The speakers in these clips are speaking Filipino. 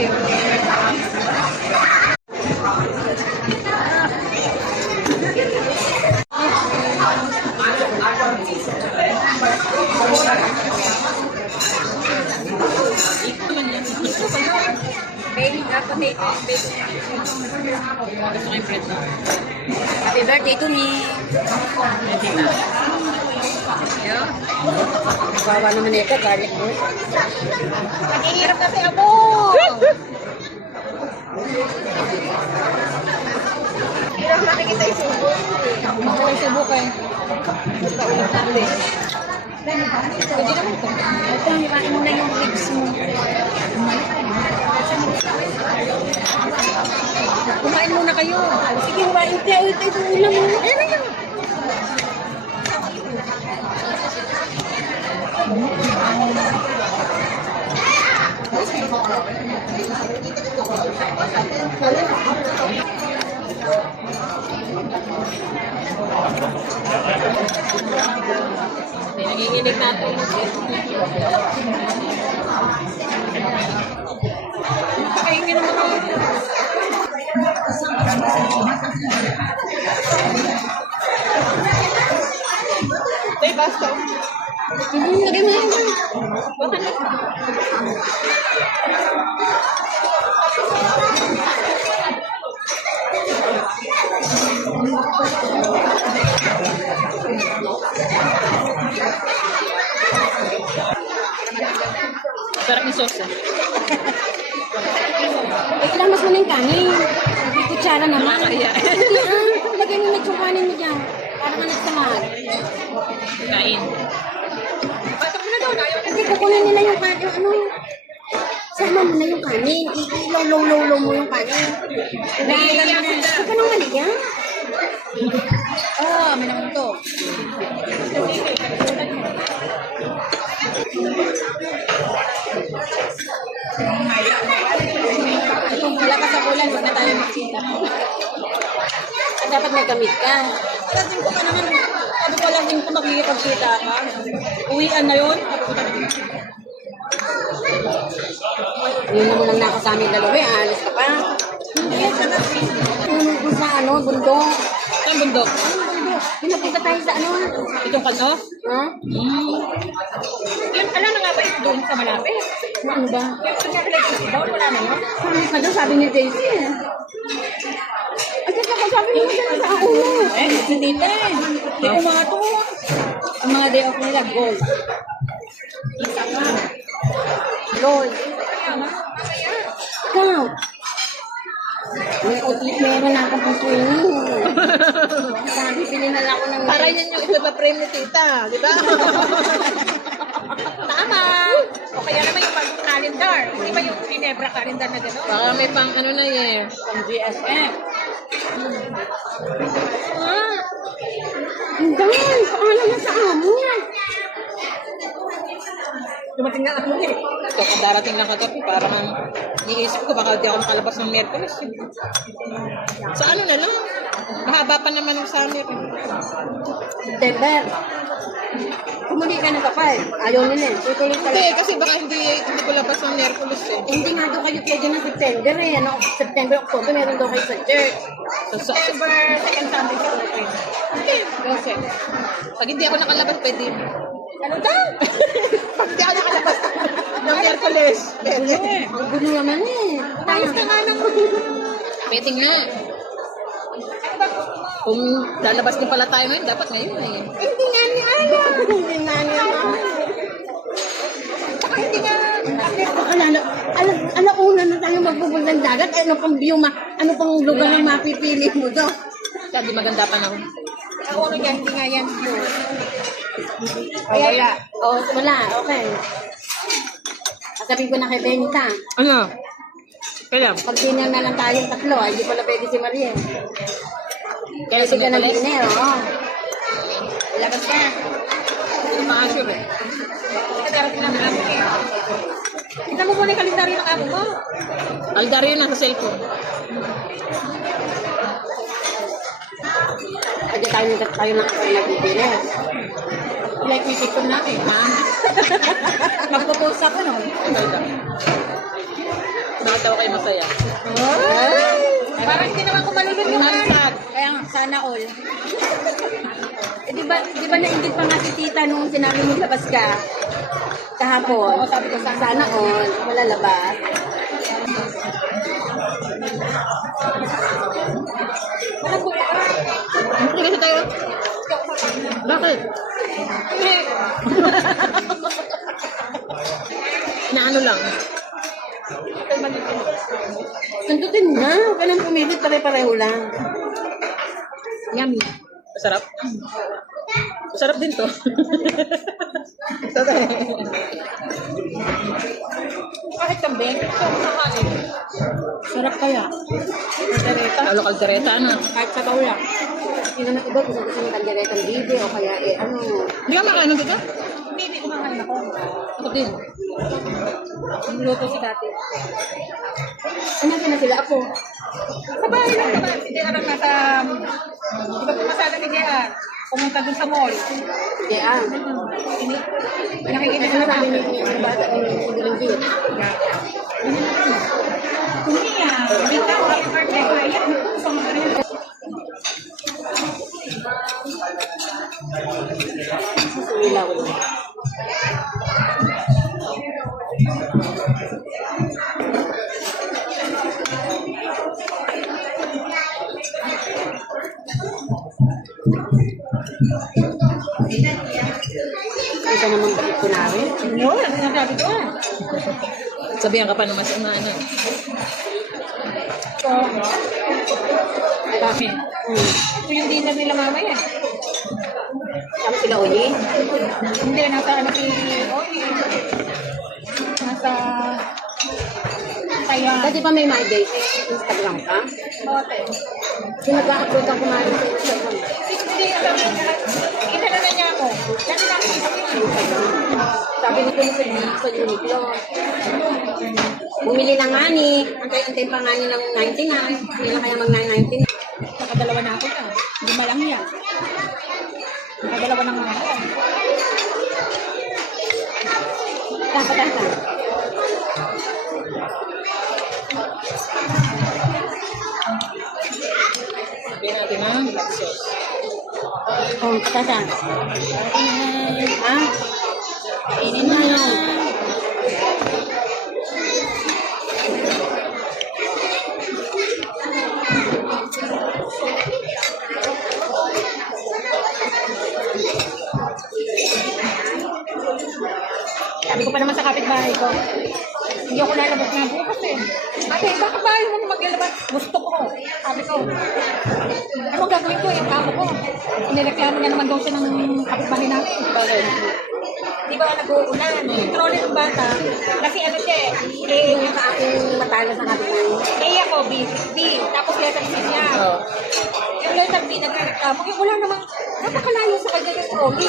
you. Happy birthday to me. Bawa naman ito, garlic mo. Mahirap kasi ako. Hirap natin kita isubo. Ako na isubo kayo. Basta ulit natin. Pwede naman ito. Ito, himain mo na yung ribs mo. Kumain muna kayo. Sige, kumain tayo. Ito ulam mo. Ayun na yun. Nanginginig natin. Pakaingin naman ako. Tay, basta. Lagay mo yan. Baka na. Sarap yung sauce. Ilamas mo na yung kanin. Kutsara naman. Lagay mo na yung kanin mo dyan. Para ka nagsamad. Kain. Batak mo na daw. Kasi kukunin nila yung kanin. Yung ano. Sama mo na yung kanin. Ilaw-law-law mo yung kanin. Huwag ka nang maliya. May naman ito. Kung wala ka sa bulan, huwag na tayo magkita. Dapat may gamit ka. Alam ko ka naman, sabi ko lang din kung makikipagkita ka. Uwian na yun. Yun naman lang na ako sa amin dalawa, alis ka pa. Kung sa ano, bundok. Saan bundok? Pinapunta tayo sa ano? Itong kano? Ha? Yun, alam na nga ba ito doon sa malapit? Ano ba? Yung pagkakalit daw, wala na yun? Ano sabi ni Daisy eh? At saka sabi niyo sa ako mo. Hindi na eh. Yung mga to, ang mga day off nila, gold. Gold. Ikaw. May utlit meron na akong pang-swimming. Sabi, pinilala ako ng... Para yan yung ipa-frame ni tita, di ba? Tama! O kaya naman yung bagong calendar. Hindi ba yung Ginebra calendar na gano'n? Baka may pang ano na eh, pang GSM. Ang dami! Paalam na sa amo. Dumating na ako eh. Ito, kung darating lang kagabi, parang iisip ko baka di ako makalabas ng Miyerkules. Sa ano na lang? Mahaba pa naman ang summer. September. Kumuli ka na kapal. Ayaw nila eh. Tutuloy talaga. Hindi, kasi baka hindi ko labas ng Miyerkules eh. Hindi nga daw kayo pwede ng September eh. Ano? September, October, meron daw kayo sa church. So, September, second Sunday sa open. Okay. Kasi, pag hindi ako nakalabas, pwede. Ano daw? Pag di ako nakalabas ng Miyerkules, pwede. Ang gulo naman eh. Tayos ka nga ng... Pwede nga. Kung lalabas din pala tayo ngayon, dapat ngayon eh. Hindi nga niya alam. Hindi nga niya alam. Saka hindi nga... Alauna na tayo magpupunta ng dagat. Ano pang view, ano pang lugar na mapipili mo daw? Sabi maganda pa na ako. Ako ano yan, hindi nga yan view. Wala. Wala, okay. Sabihin ko na kay Benita. Ano? Kaya? Pag dinner na lang tayong tatlo, hindi pala pwede si Mariel. Kaya siya na dinner, oo. Labas ka. Hindi ma-assure eh. Kadarat na naman ako eh. Kita mo muna yung kalendaryo ng amo mo. Kalendaryo na sa cellphone. Pwede tayo na ako nag-dinner. Like may picture natin, ha? Magpo-post ako, no? Nakatawa kayo masaya. Parang hindi naman ko malulun yung Hansag. Kaya nga, sana all. Di ba nainggit pa nga si tita nung sinabi mo labas ka? Kahapon. Oo, sabi ko sana all. Wala labas. Walang buka. Hindi kasi tayo. Bakit? Naano lang. Sundutin mo na. Huwag ka nang pumilit. Pare-pareho lang. Yummy. Masarap? Masarap din to. Bakit kambing? Sarap kaya. Kaldereta. Lalo kaldereta, ano? Kahit sa lang. Hindi naman iba kung gusto ng kalderetang bibi o kaya Hindi ka makain ng dito? Hindi kumakain ako. Ako din. Niluto si Kati. Ano na sila ako? Sa bahay lang naman. Si JR ang nasa... Di ba pumasada si JR? Pumunta dun sa mall. JR? Nakikita ko na sabi niya yung bata o yung sigurang Kumiya, dito, happy birthday ko. Ayan, sa mga rin. Sumilaw ko. Ito naman bakit ko namin? Yun, ano sinasabi ko? Sabihan ka pa naman sa mga ano. So, bakit? Ito yung dinner nila mamaya. Sabi sila Oye? Hindi, nasa ano si Oye. Nasa... Kaya... Dati pa may my day sa Instagram ka? Ote. Kung nag-upload ang kumarin sa Instagram. Hindi, alam mo, kinala na niya ako. Dati na ako sabi nito sa Uniqlo. Bumili na nga ni. Antay-antay pa nga nilang 99. Hindi na kaya mag-999. Nakadalawa na ako na. Lima lang yan. Nakadalawa na nga ako. Tapa. Sabihin natin ng black sauce. Oh, tata. Ah? Kainin na yun. Sabi ko pa naman sa kapitbahay ko, hindi ako lalabas nga bukas eh. Ate, bakit ba ayaw mo maglalabas? Gusto ko. Sabi ko, ano gagawin ko? Yung kamo ko. Inireklamo na naman daw siya ng kapitbahay namin. Bakit? Di ba nag-uulan? Trolley ng bata. Kasi ano siya eh, yung sa aking matalas na kapitbahay. A ako, B. Tapos letter C niya. Yung letter B, nagreklamo. Yung wala namang, napakalayo sa kanya yung trolley.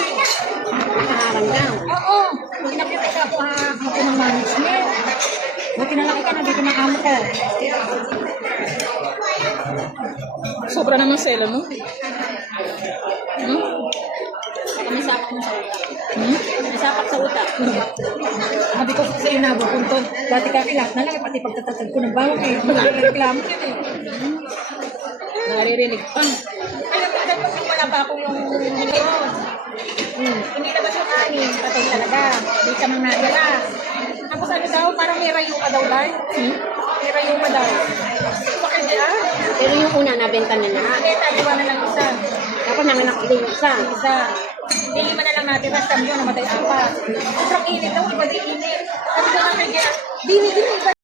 Nakaharang lang. Oo. Pinapipita ako ako ng management. Buti na lang ka, nandito ng amo ko. Sobra naman selo, no? May sapak mo sa utak. May sapak sa utak. Sabi ko sa iyo na, bupunto. Dati ka lahat na lang, pati pagtatatag ko ng bawang eh. Reklamo siya eh. Naririnig pa. Alam mo, dapat yung wala pa ako yung ngayon. Inilabas yung anin, patay talaga. Di ka mang nadala. Tapos ano daw, parang may rayuma daw ba? May rayuma daw. Bakit ah? Pero yung una, nabenta na na. Nabenta, diba na lang isa. Dapat nanganak din yung isa. Hindi lima na lang natin, rasta yun, namatay apat. Sobrang init daw, iba din init. Sabi ko nga kaya, dini iba